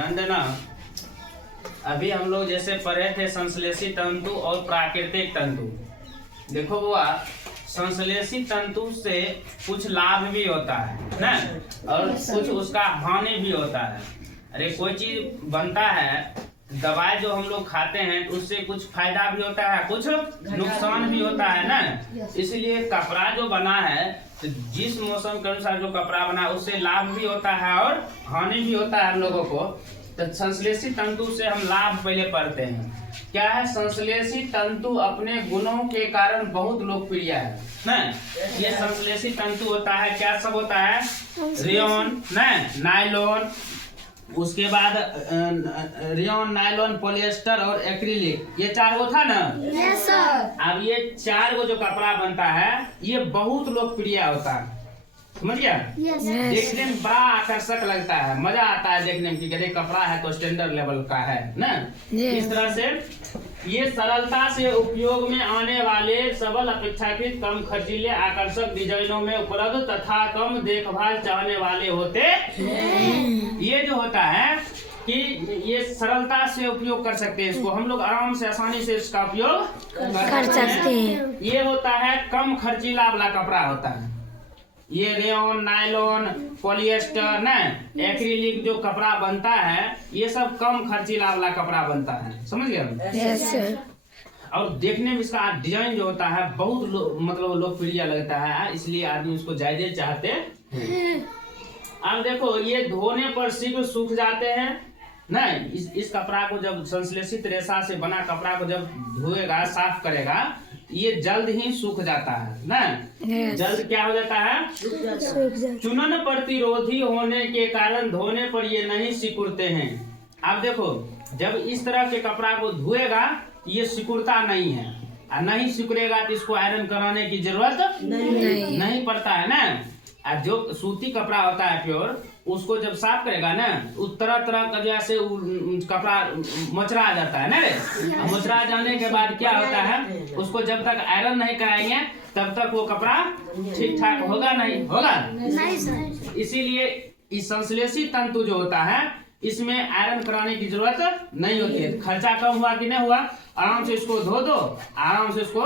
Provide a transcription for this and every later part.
ध्यान देना। अभी हम लोग जैसे पढ़े थे संश्लेषी तंतु और प्राकृतिक तंतु। देखो बुआ, संश्लेषी तंतु से कुछ लाभ भी होता है ना, और कुछ उसका हानि भी होता है। अरे कोई चीज बनता है, दवाई जो हम लोग खाते हैं उससे कुछ फायदा भी होता है, कुछ नुकसान भी होता है ना। इसलिए कपड़ा जो बना है, तो जिस मौसम के अनुसार जो कपड़ा बना है उससे लाभ भी होता है और हानि भी होता है हम लोगों को। तो संश्लेषी तंतु से हम लाभ पहले पढ़ते हैं। क्या है? संश्लेषी तंतु अपने गुणों के कारण बहुत लोकप्रिय है ना। ये संश्लेषी तंतु होता है, क्या सब होता है? रेयॉन ना, नायलॉन, उसके बाद रेयॉन, नायलॉन, पॉलिएस्टर और एक्रिलिक, ये 4 गो था ना। Yes sir. अब ये 4 गो जो कपड़ा बनता है ये बहुत लोकप्रिय होता है, समझ गया? यस। देखने में बड़ा आकर्षक लगता है, मजा आता है देखने में कि अरे कपड़ा है तो स्टैंडर्ड लेवल का है ना। इस तरह से ये सरलता से उपयोग में आने वाले सबल, अपेक्षाकृत कम खर्चीले, आकर्षक डिजाइनों में उपलब्ध तथा कम देखभाल चाहने वाले होते। ये जो होता है कि ये सरलता से उपयोग कर सकते हैं, इसको हम लोग आराम से आसानी से इसका उपयोग कर सकते हैं। ये होता है कम खर्चीला वाला कपड़ा होता है। ये रेयॉन, नायलॉन, पॉलिएस्टर ना, एक्रिलिक जो कपड़ा बनता है ये सब कम खर्चीला वाला कपड़ा बनता है, समझ गए? Yes sir. और देखने में इसका डिजाइन जो होता है बहुत मतलब लोकप्रिय लगता है, इसलिए आदमी उसको ज्यादा चाहते हैं। अब देखो, ये धोने पर शीघ्र सूख जाते हैं ना। इस कपड़ा को जब संश्लेषित रेशा से बना कपड़ा को जब धोएगा, साफ करेगा, ये जल्द ही सूख जाता है ना। जल्द क्या हो जाता है? चुनन प्रतिरोधी होने के कारण धोने पर ये नहीं सिकुड़ते हैं। अब देखो, जब इस तरह के कपड़ा को धोएगा ये सिकुड़ता नहीं है, और नहीं सिकुड़ेगा तो इसको आयरन कराने की जरूरत नहीं पड़ता है ना। और जो सूती कपड़ा होता है प्योर, उसको जब साफ करेगा ना, उस तरह तरह का जैसे कपड़ा मचरा आ जाता है ना रे। मचरा जाने के बाद क्या होता है, उसको जब तक आयरन नहीं कराएंगे तब तक वो कपड़ा ठीक ठाक होगा नहीं सर। इसीलिए इस संश्लेषी तंतु जो होता है इसमें आयरन कराने की जरूरत नहीं होती है। खर्चा कम हुआ कि नहीं हुआ, आराम से इसको धो दो, आराम से इसको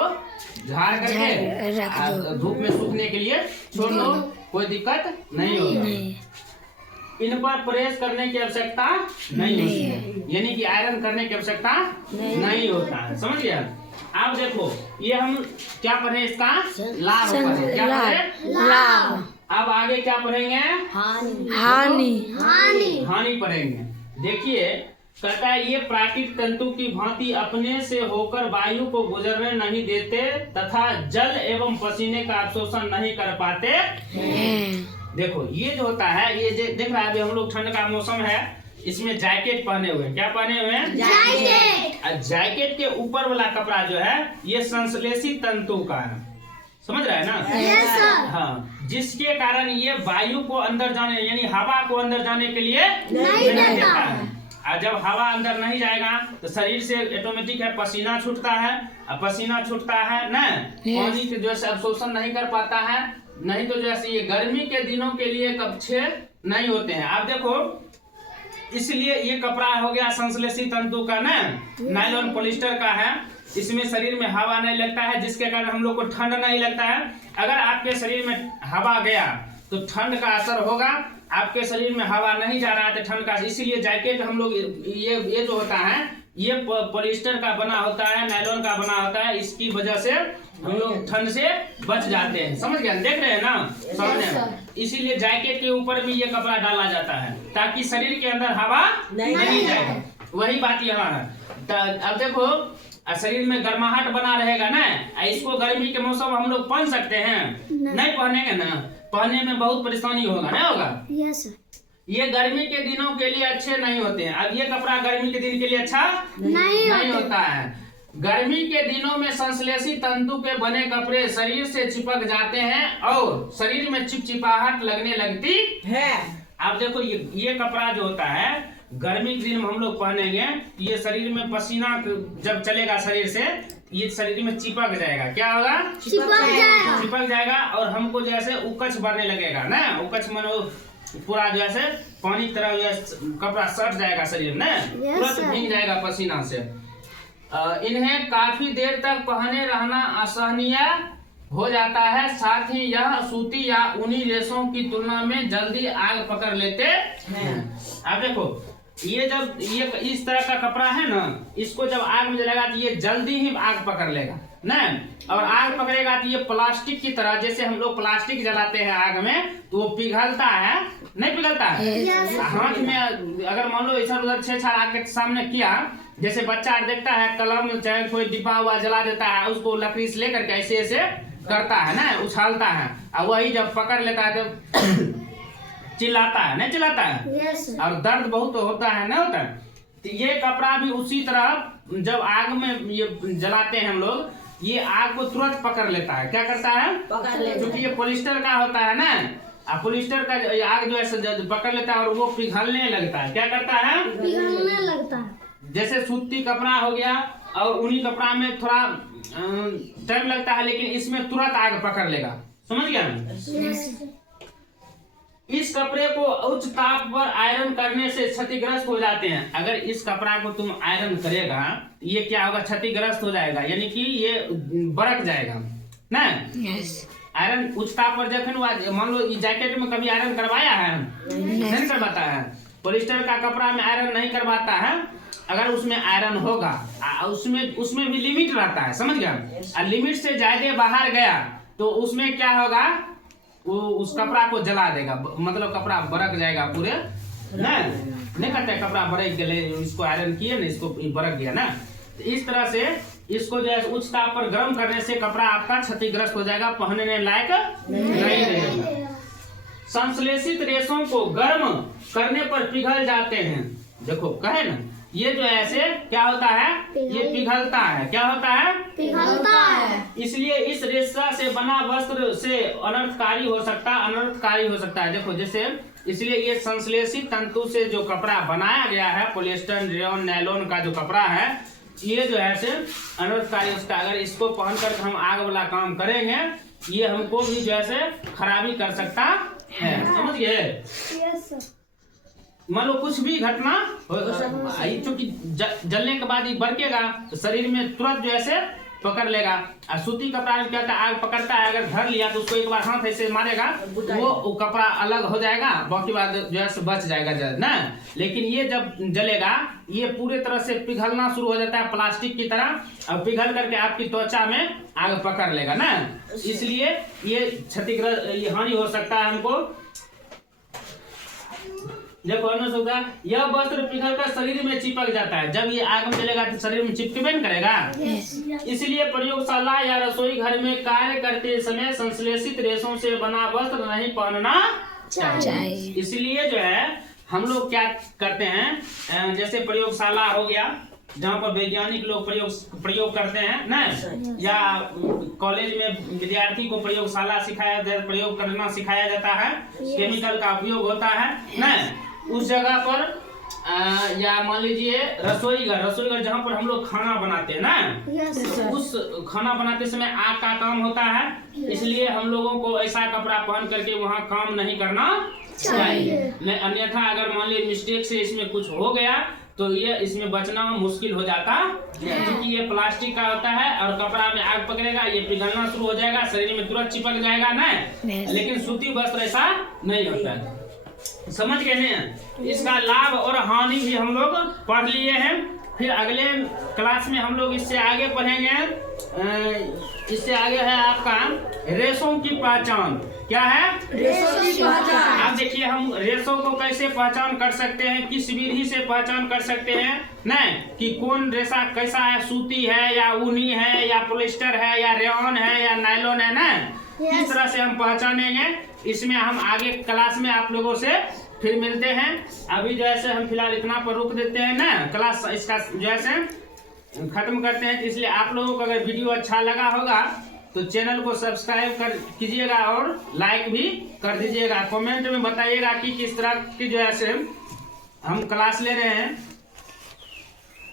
झाड़ करके धूप में सूखने के लिए छोड़ दो, कोई दिक्कत नहीं होगी। इन पर प्रेस करने की आवश्यकता नहीं होती है, यानी कि आयरन करने की आवश्यकता नहीं होता है, समझ गया? अब देखो, ये हम क्या पढ़े, इसका लाभ पढ़े। क्या पढ़े? लाभ। अब आगे क्या पढ़ेंगे? हानि पढ़ेंगे। देखिए, कहता है ये प्राकृतिक तंतु की भांति अपने से होकर वायु को गुजरने नहीं देते तथा जल एवं पसीने का अवशोषण नहीं कर पाते। देखो, ये जो होता है, ये देख रहा है, अभी हम लोग ठंड का मौसम है, इसमें जैकेट पहने हुए हैं। क्या पहने हुए हैं? जैकेट। जैकेट के ऊपर वाला कपड़ा जो है ये संश्लेषी तंतु का है, समझ रहा है ना? Yes sir. हाँ, जिसके कारण ये वायु को अंदर जाने, यानी हवा को अंदर जाने के लिए नहीं देता है। और जब हवा अंदर नहीं जाएगा तो शरीर से ऑटोमेटिक है पसीना छूटता है, और पसीना छूटता है ना, पानी के जो है अवशोषण नहीं कर पाता है, नहीं तो जैसे ये गर्मी के दिनों के लिए कपड़े नहीं होते हैं। आप देखो, इसलिए ये कपड़ा हो गया संश्लेषी तंतु का ना, नायलॉन पॉलिएस्टर का है। इसमें शरीर में हवा नहीं लगता है, जिसके कारण हम लोग को ठंड नहीं लगता है। अगर आपके शरीर में हवा गया तो ठंड का असर होगा, आपके शरीर में हवा नहीं जा रहा है तो ठंड का, इसीलिए जैकेट हम लोग ये जो होता है ये पॉलिएस्टर का बना होता है, नायलॉन का बना होता है। इसकी वजह से हम लोग ठंड से बच जाते हैं, समझ गए? देख रहे हैं ना, समझ रहे? इसीलिए जैकेट के ऊपर भी ये कपड़ा डाला जाता है ताकि शरीर के अंदर हवा नहीं जाए। वही बात यहाँ है। अब देखो, शरीर में गर्माहट बना रहेगा ना, इसको गर्मी के मौसम हम लोग पहन सकते हैं? नहीं पहनेंगे ना, पहनने में बहुत परेशानी होगा, नहीं होगा? यस। ये गर्मी के दिनों के लिए अच्छे नहीं होते हैं। अब ये कपड़ा गर्मी के दिन के लिए अच्छा नहीं होता है। गर्मी के दिनों में संश्लेषी तंतु के बने कपड़े शरीर से चिपक जाते हैं और शरीर में चिपचिपाहट लगने लगती है। अब देखो, ये कपड़ा जो होता है गर्मी के दिन में हम लोग पहनेंगे, ये शरीर में पसीना जब चलेगा शरीर से, ये शरीर में चिपक जाएगा। क्या होगा? चिपक जाएगा। और हमको जैसे उकच बढ़ने लगेगा ना, उकच मनो पूरा जो है पानी की तरह जो है कपड़ा सट जाएगा शरीर में, तुरंत भीग जाएगा पसीना से। इन्हें काफी देर तक पहने रहना असहनीय हो जाता है, साथ ही यह सूती या ऊनी रेशों की तुलना में जल्दी आग पकड़ लेते हैं। अब देखो ये जब ये इस तरह का कपड़ा है ना, इसको जब आग में जलेगा तो ये जल्दी ही आग पकड़ लेगा ना, और आग पकड़ेगा तो ये प्लास्टिक की तरह, जैसे हम लोग प्लास्टिक जलाते हैं आग में तो वो पिघलता है, नहीं पिघलता है। हाथ में अगर मान लो इधर उधर छेड़छाड़ आग के सामने किया, जैसे बच्चा देखता है कलम चाहे कोई डिब्बा हुआ जला देता है, उसको लकड़ी से लेकर के ऐसे ऐसे करता है ना, उछालता है, और वही जब पकड़ लेता है जब चिल्लाता है, नहीं चिल्लाता है, और दर्द बहुत होता है, ना होता है। तो ये कपड़ा भी उसी तरह जब आग में ये जलाते हैं हम लोग, ये आग को तुरंत पकड़ लेता है। क्या करता है? क्योंकि ये पॉलिस्टर का होता है ना, और पॉलिस्टर का आग जो है पकड़ लेता है और वो पिघलने लगता है। क्या करता है? पिघलने लगता है। जैसे सूती कपड़ा हो गया और ऊनी कपड़ा में थोड़ा टाइम लगता है, लेकिन इसमें तुरंत आग पकड़ लेगा। समझ गया? इस कपड़े को उच्च ताप पर आयरन करने से क्षतिग्रस्त हो जाते हैं। अगर इस कपड़ा को तुम आयरन करेगा, ये क्या होगा? क्षतिग्रस्त हो जाएगा, यानी कि ये बरक जाएगा ना। आयरन उच्च ताप पर जब मान लो जैकेट में कभी आयरन करवाया है? नहीं करवाता है। पॉलिस्टर का कपड़ा में आयरन नहीं करवाता है। अगर उसमें आयरन होगा, उसमें भी लिमिट रहता है, समझ गया? और लिमिट से ज्यादा बाहर गया तो उसमें क्या होगा? वो उस कपड़ा को जला देगा, मतलब कपड़ा बरक जाएगा पूरे ना। नहीं करते कपड़ा बरक गए, इसको आयरन किए ना, इसको बरक गया ना। तो इस तरह से इसको जो है उच्च ताप पर गर्म करने से कपड़ा आपका क्षतिग्रस्त हो जाएगा, पहनने लायक नहीं रहेगा। संश्लेषित रेशों को गर्म करने पर पिघल जाते हैं। देखो कहे ना, ये जो ऐसे क्या होता है? ये पिघलता है। क्या होता है? पिघलता है। इसलिए इस रेशा से बना वस्त्र से अनर्थकारी हो सकता है। देखो जैसे इसलिए ये संश्लेषित तंतु से जो कपड़ा बनाया गया है, पॉलिएस्टर, रेयॉन, नायलॉन का जो कपड़ा है, ये जो है अनर्थकारी हो सकता है। अगर इसको पहन कर हम आग वाला काम करेंगे, ये हमको भी जो है खराबी कर सकता है। समझ गए? मान लो कुछ भी घटना क्योंकि जलने के बाद ये बरकेगा तो शरीर में तुरंत जो है पकड़ लेगा। और सूती कपड़ा क्या होता है? आग पकड़ता है, अगर धर लिया तो उसको एक बार हाथ ऐसे मारेगा वो कपड़ा अलग हो जाएगा, बाकी बात जो है बच जाएगा ना। लेकिन ये जब जलेगा ये पूरे तरह से पिघलना शुरू हो जाता है प्लास्टिक की तरह, और पिघल करके आपकी त्वचा में आग पकड़ लेगा ना। इसलिए ये क्षतिग्रस्त हानि हो सकता है हमको। देखो यह वस्त्र पिघल कर शरीर में चिपक जाता है। जब ये आग में जलेगा तो शरीर में चिपके नहीं करेगा। इसलिए प्रयोगशाला या रसोई घर में कार्य करते समय संश्लेषित रेशों से बना वस्त्र नहीं पहनना चाहिए। इसलिए जो है हम लोग क्या करते हैं, जैसे प्रयोगशाला हो गया जहाँ पर वैज्ञानिक लोग प्रयोग करते हैं ना, या कॉलेज में विद्यार्थी को प्रयोगशाला प्रयोग करना सिखाया जाता है, केमिकल का उपयोग होता है ना, उस जगह पर या मान लीजिए रसोई घर जहाँ पर हम लोग खाना बनाते हैं ना, उस खाना बनाते समय आग का काम होता है। इसलिए हम लोगों को ऐसा कपड़ा पहन करके वहाँ काम नहीं करना चाहिए। अन्यथा अगर मान लीजिए मिस्टेक से इसमें कुछ हो गया तो ये इसमें बचना मुश्किल हो जाता, क्योंकि ये प्लास्टिक का होता है और कपड़ा में आग पकड़ेगा, ये पिघलना शुरू हो जाएगा, शरीर में तुरंत चिपक जाएगा ना। लेकिन सूती वस्त्र ऐसा नहीं होता है। समझ गए ना? इसका लाभ और हानि भी हम लोग पढ़ लिए हैं। फिर अगले क्लास में हम लोग इससे आगे पढ़ेंगे। इससे आगे है आपका रेशों की पहचान। क्या है? रेशों की पहचान। आप देखिए हम रेशों को कैसे पहचान कर सकते हैं, किस विधि से पहचान कर सकते हैं न, कि कौन रेशा कैसा है, सूती है या ऊनी है या पॉलिएस्टर है या रेयॉन है या नायलॉन है ना, किस तरह से हम पहचानेंगे, इसमें हम आगे क्लास में आप लोगों से फिर मिलते हैं। अभी जो है हम फिलहाल इतना पर रोक देते हैं ना, क्लास इसका जो है खत्म करते हैं। इसलिए आप लोगों को अगर वीडियो अच्छा लगा होगा तो चैनल को सब्सक्राइब कीजिएगा और लाइक भी कर दीजिएगा। कमेंट में बताइएगा कि किस तरह की जो है हम क्लास ले रहे हैं।